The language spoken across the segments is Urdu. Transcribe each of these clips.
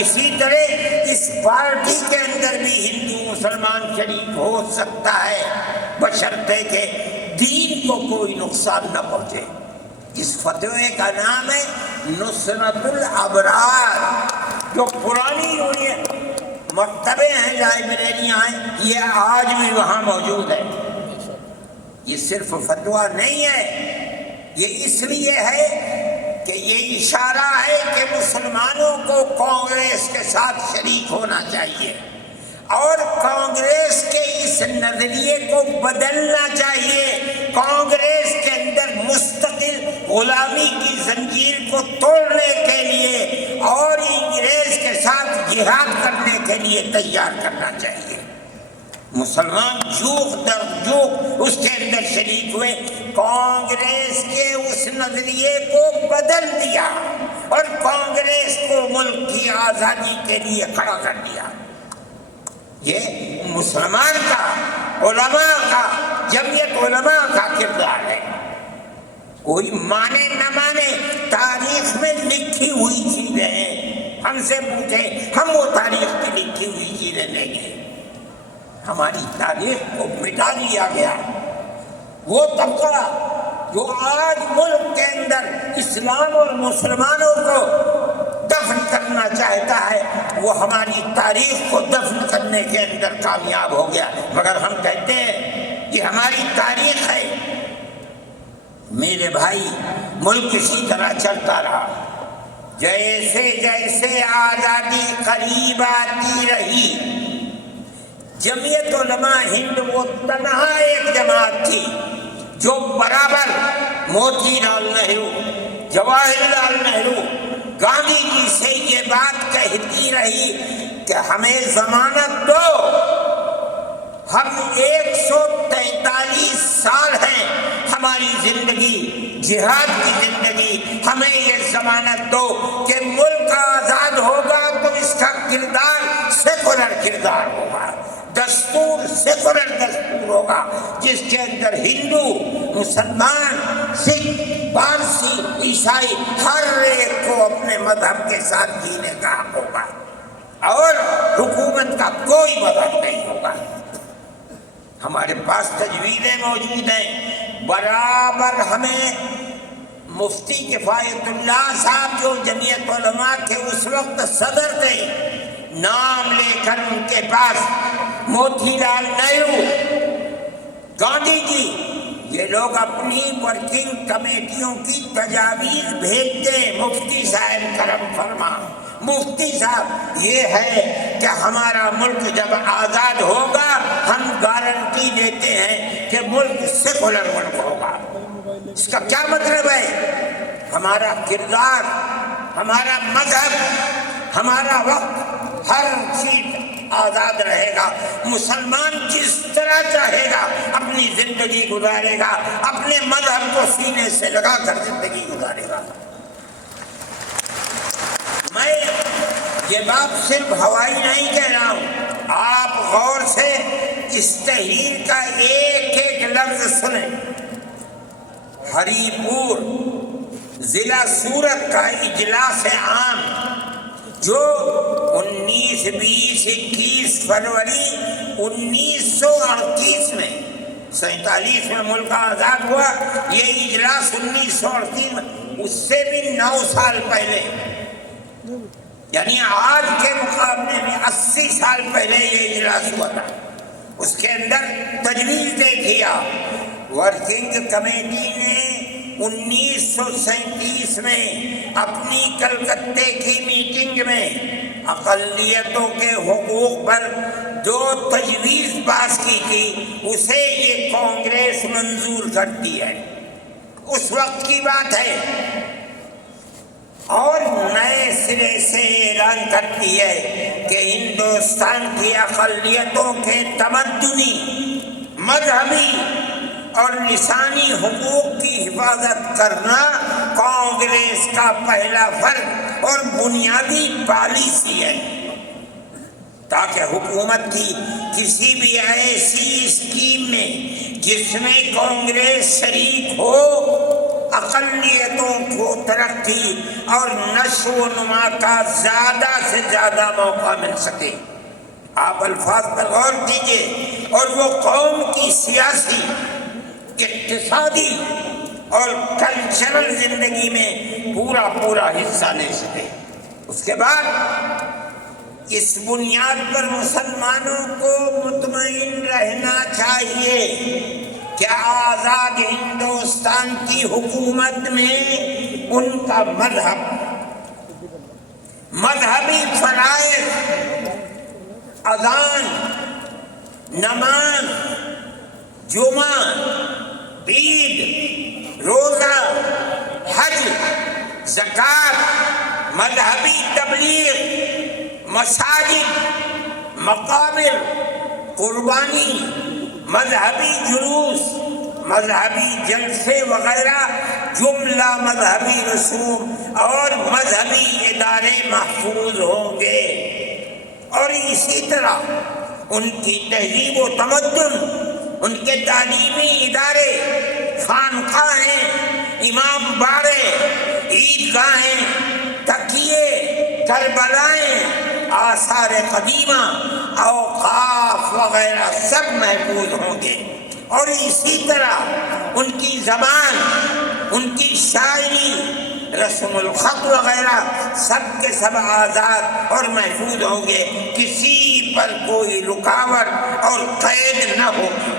اسی طرح اس پارٹی کے اندر بھی ہندو مسلمان شریک ہو سکتا ہے، بشرطے کہ دین کو کوئی نقصان نہ پہنچے۔ اس فتوے کا نام ہے نصرت الابرار، جو پرانی یونین مکتبے ہیں، لائبریریاں ہیں، یہ آج بھی وہاں موجود ہے۔ یہ صرف فتویٰ نہیں ہے، یہ اس لیے ہے کہ یہ اشارہ ہے کہ مسلمانوں کو کانگریس کے ساتھ شریک ہونا چاہیے اور کانگریس کے اس نظریے کو بدلنا چاہیے۔ کانگریس کے اندر مستقل غلامی کی زنجیر کو توڑنے کے لیے اور انگریز کے ساتھ جہاد کرنے کے لیے تیار کرنا چاہیے۔ مسلمان جوق در جوق اس کے اندر شریک ہوئے، کانگریس کے اس نظریے کو بدل دیا اور کانگریس کو ملک کی آزادی کے لیے کھڑا کر دیا۔ یہ مسلمان کا، علماء کا، جمعیت علماء کا کردار ہے۔ کوئی مانے نہ مانے، تاریخ میں لکھی ہوئی چیزیں ہیں، ہم سے پوچھیں ہم وہ تاریخ کی لکھی ہوئی چیزیں لیں گے۔ ہماری تاریخ کو مٹا دیا گیا۔ وہ طبقہ جو آج ملک کے اندر اسلام اور مسلمانوں کو دفن کرنا چاہتا ہے، وہ ہماری تاریخ کو دفن کرنے کے اندر کامیاب ہو گیا، مگر ہم کہتے ہیں یہ ہماری تاریخ ہے۔ میرے بھائی، ملک اسی طرح چلتا رہا، جیسے جیسے آزادی قریب آتی رہی، جمعیت علماء ہند وہ تنہا ایک جماعت تھی جو برابر موتی لال نہرو، جواہر لال نہرو، گاندھی جی سے یہ بات کہتی رہی کہ ہمیں ضمانت دو، ہم 143 سال ہیں ہماری زندگی، جہاد کی زندگی، ہمیں یہ ضمانت دو کہ ملک آزاد ہوگا تو اس کا کردار سیکولر کردار ہوگا، دستور سیکولر دستور ہوگا، جس کے اندر ہندو، مسلمان، سکھ، پارسی، عیسائی ہر ایک کو اپنے مذہب کے ساتھ جینے کا حق ہوگا اور حکومت کا کوئی مذہب نہیں ہوگا۔ ہمارے پاس تجویزیں موجود ہیں، برابر ہمیں مفتی کفایت اللہ صاحب جو جمعیت علماء کے اس وقت صدر تھے، نام لے کر ان کے پاس موتی لال نہرو، گاندھی جی، یہ لوگ اپنی ورکنگ کمیٹیوں کی تجاویز بھیجتے ہیں، مفتی صاحب کرم فرما، مفتی صاحب یہ ہے کہ ہمارا ملک جب آزاد ہوگا ہم گارنٹی دیتے ہیں کہ ملک سیکولر ملک ہوگا۔ اس کا کیا مطلب ہے؟ ہمارا کردار، ہمارا مذہب، ہمارا وقت، ہر چیز آزاد رہے گا، مسلمان جس طرح چاہے گا اپنی زندگی گزارے گا، اپنے مذہب کو سینے سے لگا کر زندگی گزارے گا۔ میں یہ بات صرف ہوائی نہیں کہہ رہا ہوں، آپ غور سے اس تحریر کا ایک ایک لفظ سنیں۔ ہری پور ضلع سورت کا اجلاس عام جو 19، 20، 21 فروری 1938 میں، 47 میں ملک آزاد ہوا، یہ اجلاس 1938 میں، اس سے بھی 9 سال پہلے، یعنی آج کے مقابلے میں 80 سال پہلے یہ اجلاس ہوا تھا۔ اس کے اندر تجویز دیا، ورکنگ کمیٹی نے 1937 میں اپنی کلکتے کی میٹنگ میں اقلیتوں کے حقوق پر جو تجویز پاس کی تھی اسے یہ کانگریس منظور کرتی ہے، اس وقت کی بات ہے، اور نئے سرے سے اعلان کرتی ہے کہ ہندوستان کی اقلیتوں کے تمدنی، مذہبی اور لسانی حقوق کی حفاظت کرنا کانگریس کا پہلا فرض اور بنیادی پالیسی ہے، تاکہ حکومت کی کسی بھی ایسی اسکیم میں جس میں کانگریس شریک ہو، اقلیتوں کو ترقی اور نشو و نما کا زیادہ سے زیادہ موقع مل سکے۔ آپ الفاظ پر غور کیجئے، اور وہ قوم کی سیاسی، اقتصادی اور کلچرل زندگی میں پورا حصہ لے سکے۔ اس کے بعد اس بنیاد پر مسلمانوں کو مطمئن رہنا چاہیے کہ آزاد ہندوستان کی حکومت میں ان کا مذہبی فرائض، اذان، نماز، جمعہ، عید، روزہ، حج، زکوٰۃ، مذہبی تبلیغ، مساجد، مقابر، قربانی، مذہبی جلوس، مذہبی جلسے وغیرہ جملہ مذہبی رسوم اور مذہبی ادارے محفوظ ہوں گے، اور اسی طرح ان کی تہذیب و تمدن، ان کے تعلیمی ادارے، خانقاہیں، امام باڑے، عیدگاہیں، تکیے، کربلائیں، آثار قدیمہ، اوقاف وغیرہ سب محفوظ ہوں گے، اور اسی طرح ان کی زبان، ان کی شاعری، رسم الخط وغیرہ سب کے سب آزاد اور محفوظ ہوں گے، کسی پر کوئی رکاوٹ اور قید نہ ہوگی۔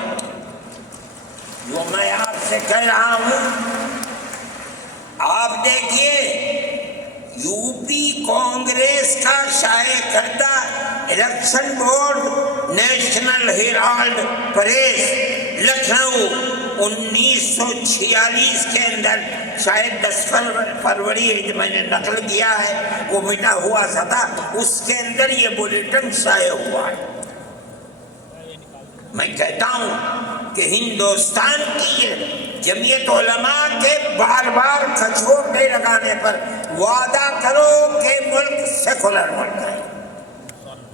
جو میں آپ سے کہہ رہا ہوں، آپ دیکھیے یو پی کانگریس کا شائع کردہ election board National Herald press Lucknow 1946 کے اندر، شاید 10 فروری میں نے نقل کیا ہے، وہ مٹا ہوا سا تھا، اس کے اندر یہ بلیٹن شائع ہوا ہے۔ میں کہتا ہوں کہ ہندوستان کی جمعیت علماء کے بار بار کچھوٹے لگانے پر وعدہ کرو کہ ملک سیکولر ملک ہے،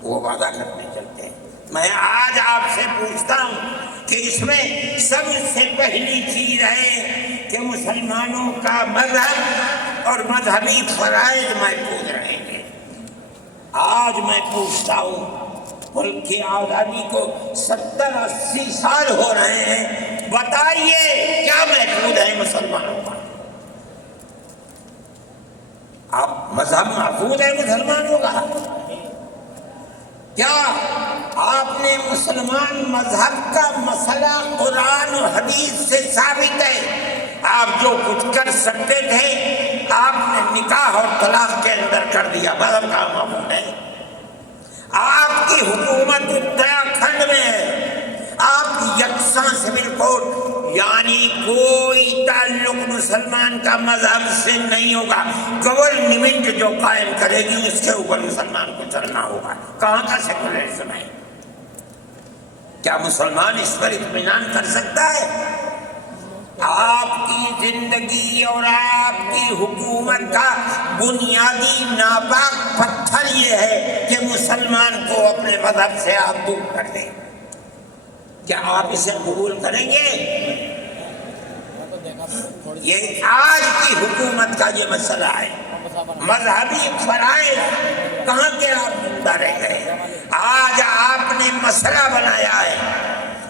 وہ وعدہ کرنے چلتے ہیں۔ میں آج آپ سے پوچھتا ہوں کہ اس میں سب سے پہلی چیز ہے کہ مسلمانوں کا مذہب اور مذہبی فرائض محفوظ رہیں گے۔ آج میں پوچھتا ہوں، ملک کی آزادی کو 70-80 سال ہو رہے ہیں، بتائیے کیا محفوظ ہے مسلمانوں کا؟ آپ مذہب محفوظ ہے مسلمانوں کا؟ کیا آپ نے مسلمان مذہب کا مسئلہ قرآن و حدیث سے ثابت ہے؟ آپ جو کچھ کر سکتے تھے آپ نے نکاح اور طلاق کے اندر کر دیا، مذہب کا معمول ہے۔ آپ کی حکومت اتراکھنڈ میں ہے، آپ یکساں سول کوڈ، یعنی کوئی تعلق مسلمان کا مذہب سے نہیں ہوگا، گورنمنٹ جو قائم کرے گی اس کے اوپر مسلمان کو چلنا ہوگا۔ کہاں کا سیکولرزم ہے؟ کیا مسلمان اس پر اطمینان کر سکتا ہے؟ آپ کی زندگی اور آپ کی حکومت کا بنیادی ناپاک پتھر یہ ہے کہ مسلمان کو اپنے مذہب سے آپ دور کر دیں۔ کیا آپ اسے قبول کریں گے؟ یہ آج کی حکومت کا یہ مسئلہ ہے۔ مذہبی فرائض کہاں کے آپ زندہ رہ گئے؟ آج آپ نے مسئلہ بنایا ہے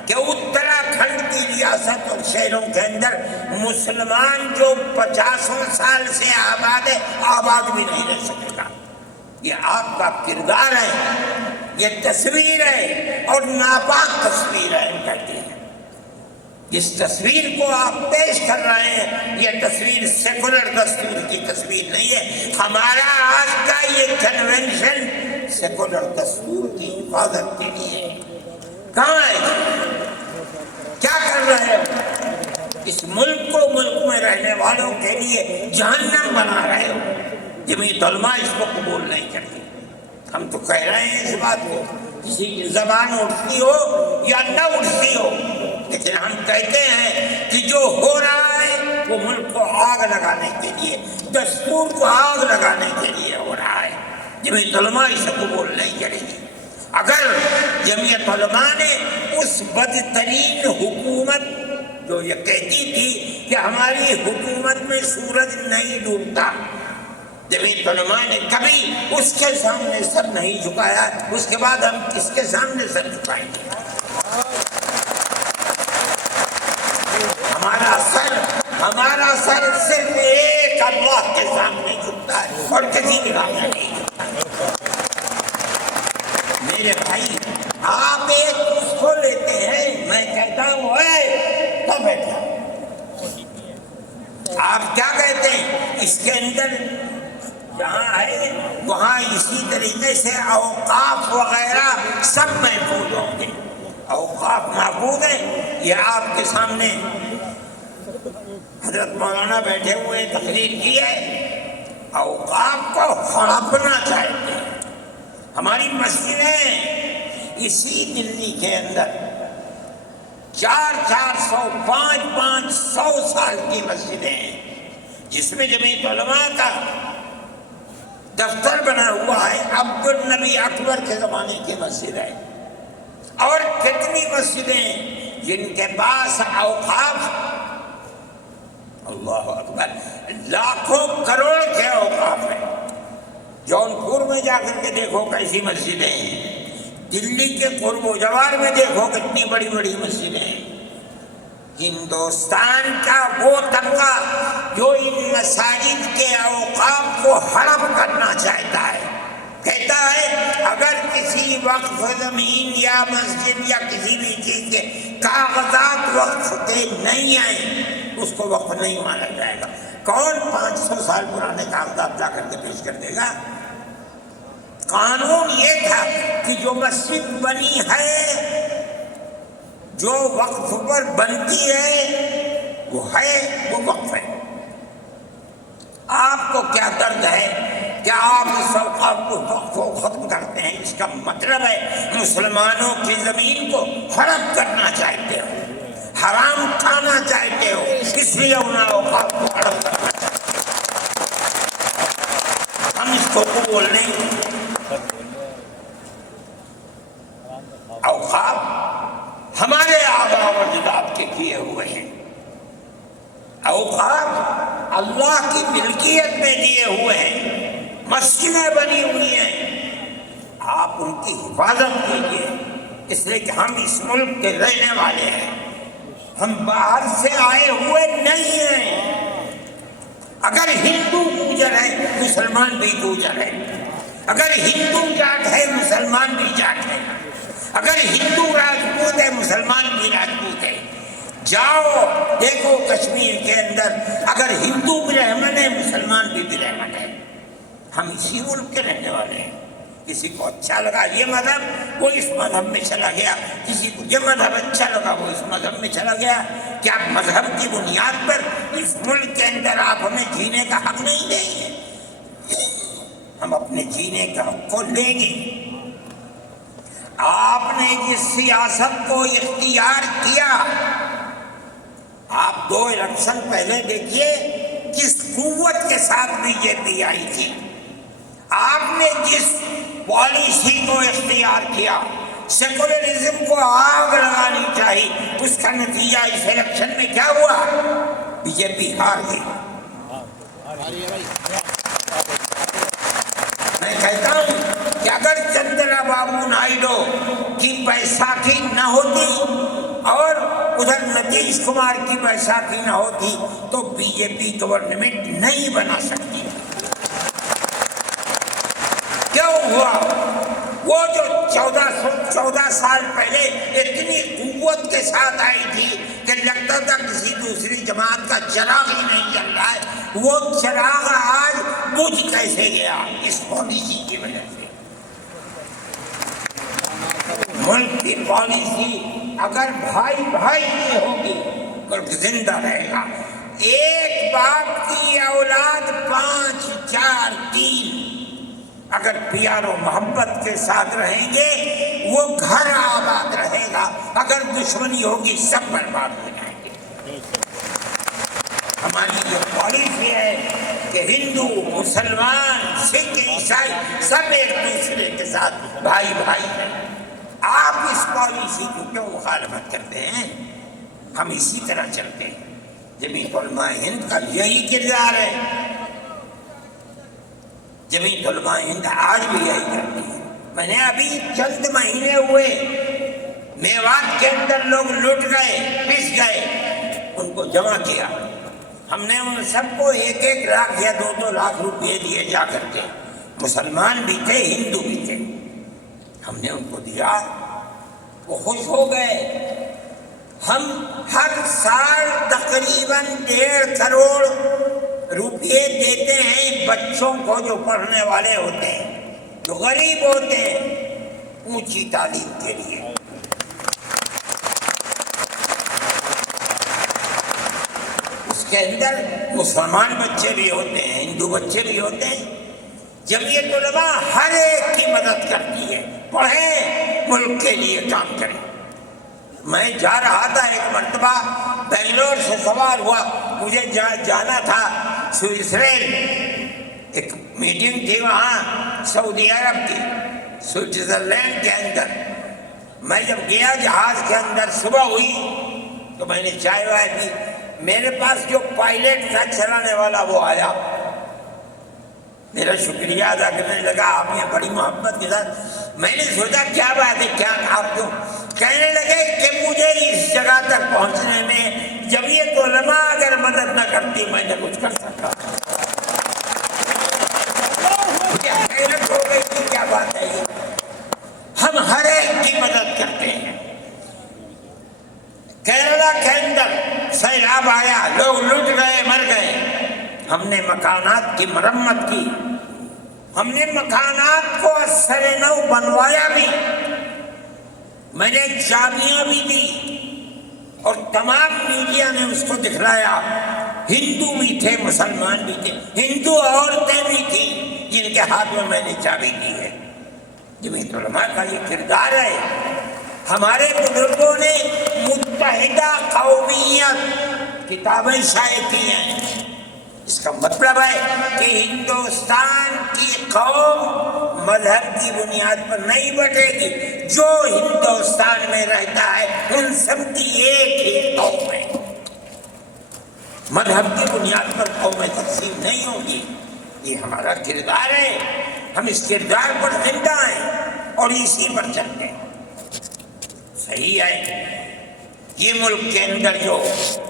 کہ اتراکھنڈ کی ریاست اور شہروں کے اندر مسلمان جو 50 سال سے آباد ہے، آباد بھی نہیں رہ سکے گا۔ یہ آپ کا کردار ہے، یہ تصویر ہے، اور ناپاک تصویر ہے کہتے ہیں۔ جس تصویر کو آپ پیش کر رہے ہیں یہ تصویر سیکولر دستور کی تصویر نہیں ہے۔ ہمارا آج کا یہ کنونشن سیکولر دستور کی حفاظت کے لیے کہاں ہے؟ کیا کر رہے ہو؟ اس ملک کو، ملک میں رہنے والوں کے لیے جہنم بنا رہے ہو۔ جمعیت علماء اس کو قبول نہیں کرتی۔ ہم تو کہہ رہے ہیں اس بات کو، کسی کی زبان اٹھتی ہو یا نہ اٹھتی ہو، لیکن ہم کہتے ہیں کہ جو ہو رہا ہے وہ ملک کو آگ لگانے کے لیے، دستور کو آگ لگانے کے لیے ہو رہا ہے۔ جمعیت علماء اسے قبول نہیں کرے گی۔ اگر جمعیت علماء نے اس بدترین حکومت جو یہ کہتی تھی کہ ہماری حکومت میں سورج نہیں ڈوبتا، جمعیت علماء نے کبھی اس کے سامنے سر نہیں جھکایا، اس کے بعد ہم کس کے سامنے سر جھکائیں گے؟ ہمارا سر صرف ایک اللہ کے سامنے جھکتا ہے اور کسی کے سامنے نہیں جھکتا۔ میرے بھائی، آپ ایک اس کو لیتے ہیں، میں کہتا ہوں اے تو بیٹھا، آپ کیا کہتے ہیں؟ اس کے اندر جہاں ہے وہاں اسی طریقے سے اوقاف وغیرہ سب محفوظ ہوں گے۔ اوقاف محفوظ ہیں، یہ آپ کے سامنے حضرت مولانا بیٹھے ہوئے تقریر کی ہے۔ اوقاف کو ہڑپنا چاہتے ہیں۔ ہماری مسجدیں اسی دلی کے اندر 400 500 سال کی مسجدیں ہیں، جس میں جمعیت علماء کا دفتر بنا ہوا ہے، عبد النبی اکبر کے زمانے کی مسجد ہے، اور کتنی مسجدیں جن کے پاس اوقاف، اللہ اکبر، لاکھوں کروڑ کے اوقاف ہیں۔ جونپور میں جا کر کے دیکھو کیسی مسجدیں ہیں، دلی کے قرب و جوار میں دیکھو کتنی بڑی بڑی مسجدیں ہیں۔ ہندوستان کا وہ طبقہ جو ان مساجد کے اوقاف کو ہڑپ کرنا چاہتا ہے، کہتا ہے اگر کسی وقف زمین یا مسجد یا کسی بھی چیز کے کاغذات وقف کے نہیں آئے، اس کو وقف نہیں مانا جائے گا۔ کون 500 سال پرانے کاغذات لا کر کے پیش کر دے گا؟ قانون یہ تھا کہ جو مسجد بنی ہے، جو وقف پر بنتی ہے، وہ وقف ہے۔ آپ کو کیا درد ہے کہ آپ اس اوقاف کو وقف کو ختم کرتے ہیں؟ اس کا مطلب ہے مسلمانوں کی زمین کو ہڑپ کرنا چاہتے ہو، حرام کھانا چاہتے ہو، اس لیے ان اوقاف کو ہڑپ کرنا چاہتے ہو۔ ہم اس کو قبول نہیں کرتے۔ اوقاف ہمارے آباء و اجداد کے کیے ہوئے ہیں، اوقاف اللہ کی ملکیت میں دیے ہوئے ہیں، مسجدیں بنی ہوئی ہیں، آپ ان کی حفاظت کیجیے، اس لیے کہ ہم اس ملک کے رہنے والے ہیں، ہم باہر سے آئے ہوئے نہیں ہیں۔ اگر ہندو گوجر ہے، مسلمان بھی گوجر ہے، اگر ہندو جاٹ ہے، مسلمان بھی جاٹ ہے، اگر ہندو راجپوت ہے، مسلمان بھی راجپوت ہے۔ جاؤ دیکھو کشمیر کے اندر، اگر ہندو برہمن ہے، مسلمان بھی برہمن ہے۔ ہم اسی ملک کے رہنے والے ہیں۔ کسی کو اچھا لگا یہ مذہب، وہ اس مذہب میں چلا گیا، کسی کو یہ مذہب اچھا لگا، وہ اس مذہب میں چلا گیا۔ کیا مذہب کی بنیاد پر اس ملک کے اندر آپ ہمیں جینے کا حق نہیں دیں گے؟ ہم اپنے جینے کا حق کو لیں گے۔ آپ نے جس سیاست کو اختیار کیا، آپ 2 الیکشن پہلے دیکھیے کس قوت کے ساتھ بی جے پی آئی تھی۔ آپ نے جس پالیسی کو اختیار کیا، سیکولرزم کو آگ لگانی چاہیے، اس کا نتیجہ اس الیکشن میں کیا ہوا؟ بی جے پی ہار گئی۔ میں کہتا ہوں کہ اگر چندرا بابو نائیڈو کی بیساکھی نہ ہوتی اور ادھر نتیش کمار کی بیساکھی نہ ہوتی تو بی جے پی گورنمنٹ نہیں بنا سکتی۔ کیوں ہوا؟ وہ جو 14 سال پہلے اتنی قوت کے ساتھ آئی تھی کہ لگتا تھا کسی دوسری جماعت کا چراغ ہی نہیں جل رہا ہے، وہ چراغ آج بجھ کیسے گیا؟ اس پالیسی کی وجہ سے۔ ملک کی پالیسی اگر بھائی بھائی کی ہوگی، ملک زندہ رہے گا۔ ایک باپ کی اولاد 5 4 3 اگر پیار و محبت کے ساتھ رہیں گے، وہ گھر آباد رہے گا۔ اگر دشمنی ہوگی، سب برباد ہو جائیں گے۔ ہماری جو پالیسی ہے کہ ہندو، مسلمان، سکھ، عیسائی سب ایک دوسرے کے ساتھ بھائی بھائی ہیں، آپ اس پالیسی کو کیوں مخالفت کرتے ہیں؟ ہم اسی طرح چلتے ہیں. جمعیت علماء ہند کا یہی کردار ہے. جمعیت علماء ہند آج بھی یہی کرتی ہے. میں نے ابھی چند مہینے ہوئے میوات کے اندر لوگ لٹ گئے، پس گئے، ان کو جمع کیا. ہم نے ان سب کو 1-1 لاکھ یا 2-2 لاکھ روپے دیے جا کر کے. مسلمان بھی تھے، ہندو بھی تھے. ہم نے ان کو دیا، وہ خوش ہو گئے. ہم ہر سال تقریباً 1.5 کروڑ روپے دیتے ہیں بچوں کو جو پڑھنے والے ہوتے ہیں، جو غریب ہوتے ہیں، اونچی تعلیم کے لیے. اس کے اندر مسلمان بچے بھی ہوتے ہیں، ہندو بچے بھی ہوتے ہیں. جمعیت علماء ہر ایک کی مدد کرتی ہے. پڑھیں، ملک کے لیے کام کریں. میں جا رہا تھا ایک مرتبہ، بنگلور سے سوار ہوا، مجھے جانا تھا سوئٹزرلینڈ. ایک میٹنگ تھی وہاں سعودی عرب کی، سوئٹزرلینڈ کے اندر. میں جب گیا جہاز کے اندر، صبح ہوئی تو میں نے چائے وائے پی. میرے پاس جو پائلٹ تھا چلانے والا، وہ آیا، میرا شکریہ ادا کرنے لگا. آپ نے بڑی محبت کے ساتھ. میں نے سوچا کیا بات ہے، کیا آپ کو کہنے لگے کہ مجھے اس جگہ تک پہنچنے میں جمعیت علماء اگر مدد نہ کرتی میں نہ کچھ کر سکتا. حیرت ہو گئی کہ کیا بات ہے یہ. ہم ہر ایک کی مدد کرتے ہیں. کیرلا کے اندر سیلاب آیا، لوگ لٹ گئے، مر گئے. ہم نے مکانات کی مرمت کی، ہم نے مکانات کو اثر نو بنوایا بھی. میں نے چابیاں بھی دی اور تمام میڈیا نے اس کو دکھلایا. ہندو بھی تھے، مسلمان بھی تھے، ہندو عورتیں بھی تھیں جن کے ہاتھ میں میں نے چابی دی ہے. جمعیت علماء کا یہ کردار ہے. ہمارے بزرگوں نے متحدہ قومیت کتابیں شائع کی ہیں. اس کا مطلب ہے کہ ہندوستان کی قوم مذہب کی بنیاد پر نہیں بٹے گی. جو ہندوستان میں رہتا ہے ان سب کی ایک ہی قوم ہے. مذہب کی بنیاد پر قومیں تقسیم نہیں ہوگی. یہ ہمارا کردار ہے. ہم اس کردار پر زندہ ہیں اور اسی پر چلتے ہیں. صحیح ہے. یہ ملک کے اندر جو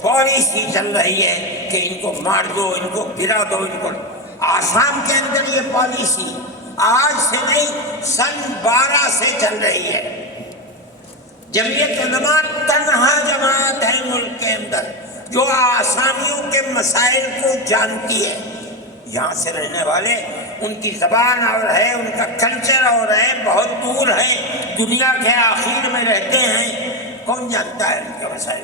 پالیسی چل رہی ہے کہ ان کو مار دو، ان کو گرا دو، ان کو، آسام کے اندر یہ پالیسی آج سے نہیں، سن 12 سے چل رہی ہے. جمعیت علماء تنہا جماعت ہے ملک کے اندر جو آسامیوں کے مسائل کو جانتی ہے. یہاں سے رہنے والے، ان کی زبان اور ہے، ان کا کلچر اور ہے، بہت دور ہے، دنیا کے آخر میں رہتے ہیں. کون جانتا ہے ان کے مسائل؟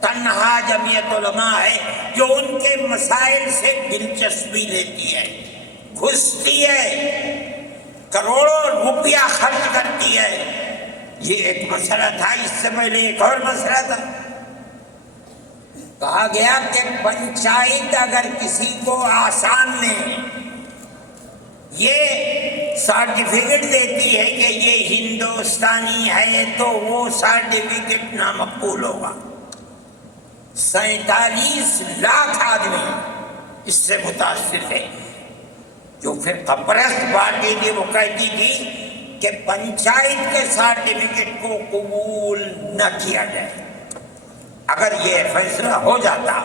تنہا جمعیت علماء ہے جو ان کے مسائل سے دلچسپی لیتی ہے، گھستی ہے، کروڑوں روپیہ خرچ کرتی ہے. یہ ایک مسئلہ تھا. اس سے پہلے ایک اور مسئلہ تھا. کہا گیا کہ پنچایت اگر کسی کو آسام میں یہ سرٹیفکیٹ دیتی ہے کہ یہ ہندوستانی ہے تو وہ سرٹیفکیٹ نامقبول ہوگا. 47 لاکھ آدمی اس سے متاثر ہے. جو پھر قبرست پارٹی تھی وہ کہتی تھی کہ پنچایت کے سرٹیفکیٹ کو قبول نہ کیا جائے. اگر یہ فیصلہ ہو جاتا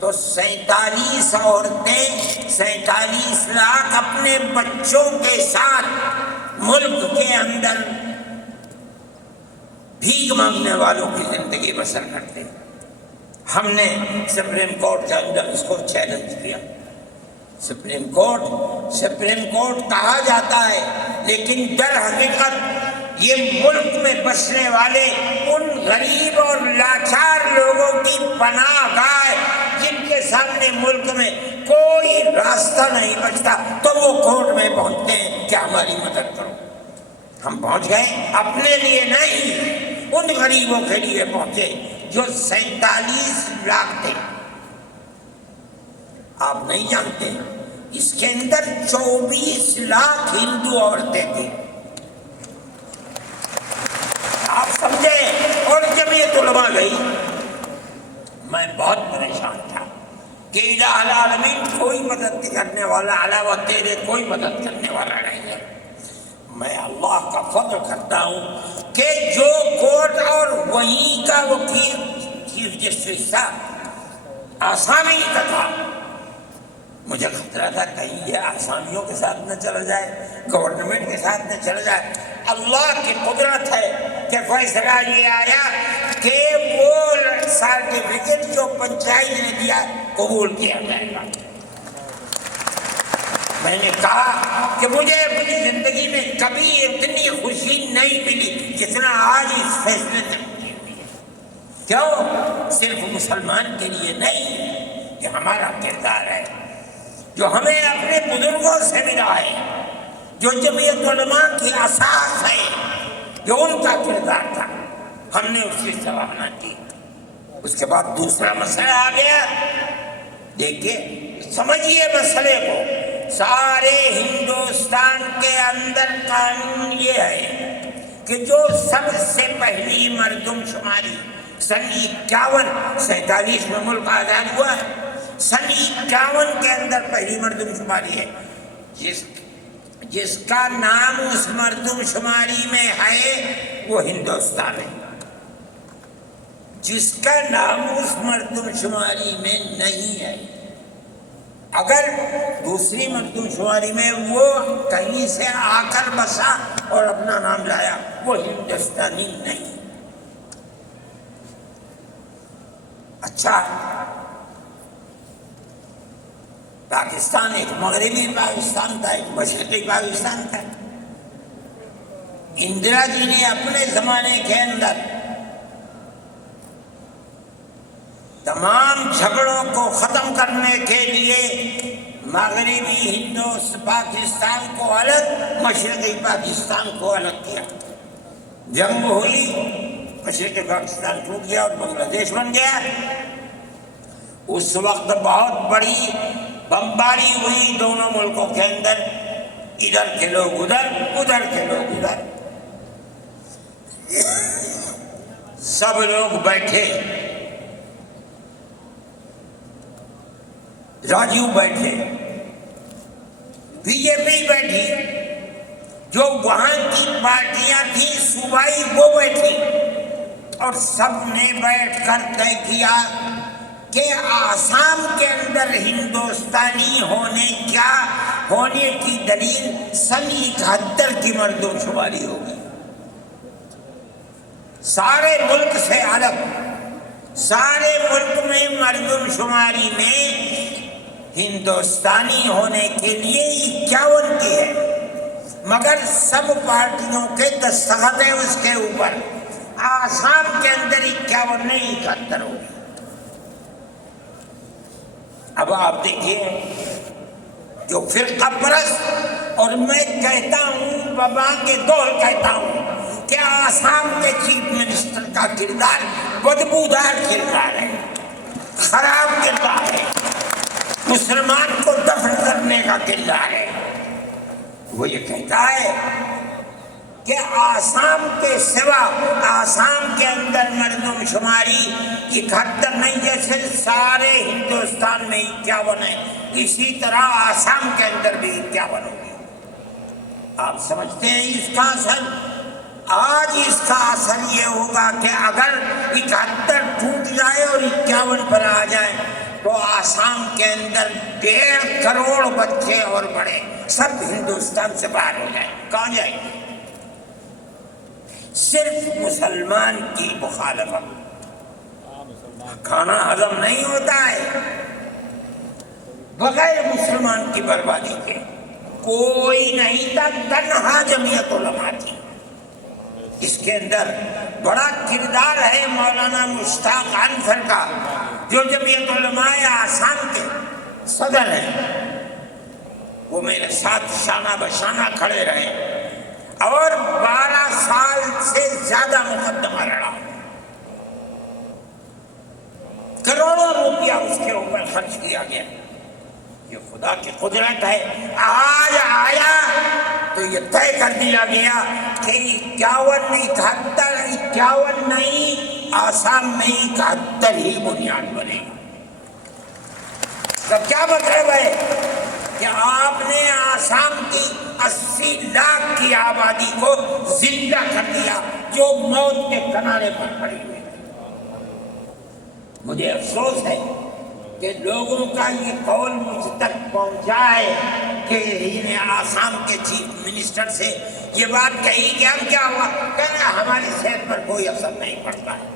تو 47 عورتیں، 47 لاکھ اپنے بچوں کے ساتھ ملک کے اندر بھیک مانگنے والوں کی زندگی بسر کرتے. ہم نے سپریم کورٹ کے اندر اس کو چیلنج کیا. سپریم کورٹ کہا جاتا ہے لیکن در حقیقت یہ ملک میں بسنے والے ان غریب اور لاچار لوگوں کی پناہ گاہ جن کے سامنے ملک میں کوئی راستہ نہیں بچتا تو وہ کورٹ میں پہنچتے ہیں کہ ہماری مدد کرو. ہم پہنچ گئے، اپنے لیے نہیں، ان غریبوں کے لیے پہنچے جو 47 لاکھ تھے. آپ نہیں جانتے اس کے اندر 24 لاکھ ہندو عورتیں تھیں. آپ سمجھیں. اور جمعیت علماء گئی میں بہت پریشان تھا کہ الہ العالمین کوئی مدد کرنے والا علاوہ تیرے کوئی مدد کرنے والا نہیں ہے۔ میں اللہ کا فضل کرتا ہوں کہ جو کورٹ اور وہیں کا وکیل چیف جسٹس تھا آسامی کا تھا، مجھے خطرہ تھا کہیں یہ آسامیوں کے ساتھ نہ چلا جائے، گورنمنٹ کے ساتھ نہ چلا جائے۔ اللہ کی قدرت ہے کہ فیصلہ یہ آیا کہ وہ سرٹیفکیٹ جو پنچایت نے دیا قبول کیا جائے گا۔ میں نے کہا کہ مجھے اپنی زندگی میں کبھی اتنی خوشی نہیں ملی جتنا آج اس فیصلے سے مجھے ہوئی ہے۔ کیوں؟ صرف مسلمان کے لیے نہیں، یہ ہمارا کردار ہے جو ہمیں اپنے بزرگوں سے ملا ہے، جو جمعیت علماء کی اساس ہے، جو ان کا کردار تھا، ہم نے اس کی سراہنا کی۔ اس کے بعد دوسرا مسئلہ آ گیا۔ دیکھیے سمجھیے مسئلے کو، سارے ہندوستان کے اندر قانون یہ ہے کہ جو سب سے پہلی مردم شماری سن 47 میں ملک آزاد ہوا ہے، سن 51 کے اندر پہلی مردم شماری ہے، جس کا نام اس مردم شماری میں ہے وہ ہندوستان ہے، جس کا نام اس مردم شماری میں نہیں ہے، اگر دوسری مردم شماری میں وہ کہیں سے آ کر بسا اور اپنا نام لایا، وہ ہندوستانی نہیں۔ اچھا، پاکستان ایک مغربی پاکستان تھا، ایک مشرقی پاکستان تھا۔ اندرا جی نے اپنے زمانے کے اندر تمام جھگڑوں کو ختم کرنے کے لیے مغربی پاکستان کو الگ، مشرقی پاکستان کو الگ کیا۔ جنگ ہوئی، مشرقی پاکستان ٹوٹ گیا اور بنگلہ دیش بن گیا۔ اس وقت بہت بڑی بمباری ہوئی دونوں ملکوں کے اندر، ادھر کے لوگ ادھر، ادھر کے لوگ ادھر، سب لوگ بیٹھے، راجیو بیٹھے، بی جے پی بیٹھی، جو وہاں کی پارٹیاں تھیں صوبائی وہ بیٹھی، اور سب نے بیٹھ کر طے کیا کہ آسام کے اندر ہندوستانی ہونے کی دلیل سن 71 کی مردم شماری ہوگی، سارے ملک سے الگ۔ سارے ملک میں مردم شماری میں ہندوستانی ہونے کے لیے 51 کی ہے، مگر سب پارٹیوں کے دستخط ہیں اس کے اوپر۔ آسام کے اندر 51 نہیں 71 ہوگی۔ اب آپ دیکھیے، جو فرقہ پرست، اور میں کہتا ہوں بابا کے دور کہتا ہوں کہ آسام کے چیف منسٹر کا کردار بدبودار کردار ہے، خراب کردار ہے، مسلمان کو دفن کرنے کا کردار ہے۔ وہ یہ کہتا ہے کہ آسام کے سوا آسام کے اندر مردم شماری 71 نہیں، جیسے سارے ہندوستان میں 51 ہے، اسی طرح آسام کے اندر بھی 51 ہوگی۔ آپ سمجھتے ہیں اس کا اثر؟ آج اس کا اثر یہ ہوگا کہ اگر 71 ٹوٹ جائے اور 51 پر آ جائے تو آسام کے اندر 1.5 کروڑ بچے اور بڑے سب ہندوستان سے باہر ہو جائیں۔ کہاں جائیں گے؟ صرف مسلمان کی مخالفت، کھانا ہضم نہیں ہوتا ہے بغیر مسلمان کی بربادی کے۔ کوئی نہیں تھا، تنہا جمعیت علماء تھی۔ اس کے اندر بڑا کردار ہے مولانا مشتاق انصر کا، جو جمعیت علماء آسام کے صدر ہیں۔ وہ میرے ساتھ شانہ بشانہ کھڑے رہے اور 12 سال سے زیادہ مقدمہ لڑا، کروڑوں روپیہ اس کے اوپر خرچ کیا گیا۔ یہ خدا کی قدرت ہے۔ آج آیا تو یہ طے کر دیا گیا کہ 51 نہیں 71 51 نہیں آسام میں 71 ہی بنیاد بنے گا۔ تو کیا مطلب ہے کہ آپ نے آسام کی 80 لاکھ کی آبادی کو زندہ کر دیا جو موت کے کنارے پر پڑی ہوئی ہے۔ مجھے افسوس ہے کہ لوگوں کا یہ قول مجھ تک پہنچا ہے کہ انہیں آسام کے چیف منسٹر سے یہ بات کہی کہ اب کیا ہوا، کہنا ہماری صحت پر کوئی اثر نہیں پڑتا ہے۔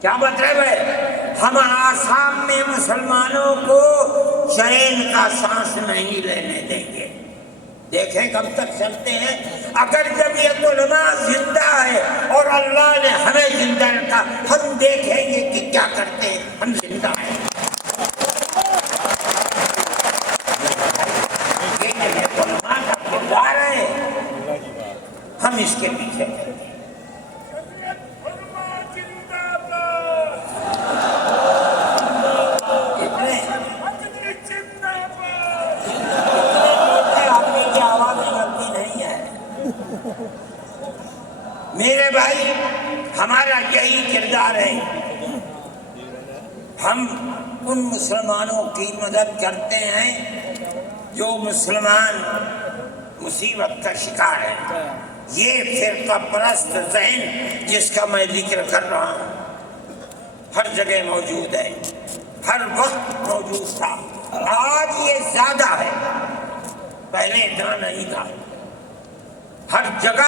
کیا مطلب ہے؟ ہم آسام میں مسلمانوں کو شرین کا سانس نہیں لینے دیں گے۔ دیکھیں کب تک چلتے ہیں۔ اگر جمعیت علماء زندہ ہے اور اللہ نے ہمیں زندہ رکھا، ہم دیکھیں گے کہ کیا کرتے ہیں۔ ہم زندہ ہیں، یہ جمعیت علماء کا کردار ہے، ہم اس کے پیچھے ہیں۔ میرے بھائی، ہمارا یہی کردار ہے۔ ہم ان مسلمانوں کی مدد کرتے ہیں جو مسلمان مصیبت کا شکار ہے۔ یہ فرقہ پرست ذہن جس کا میں ذکر کر رہا ہوں ہر جگہ موجود ہے، ہر وقت موجود تھا، آج یہ زیادہ ہے، پہلے اتنا نہیں تھا۔ ہر جگہ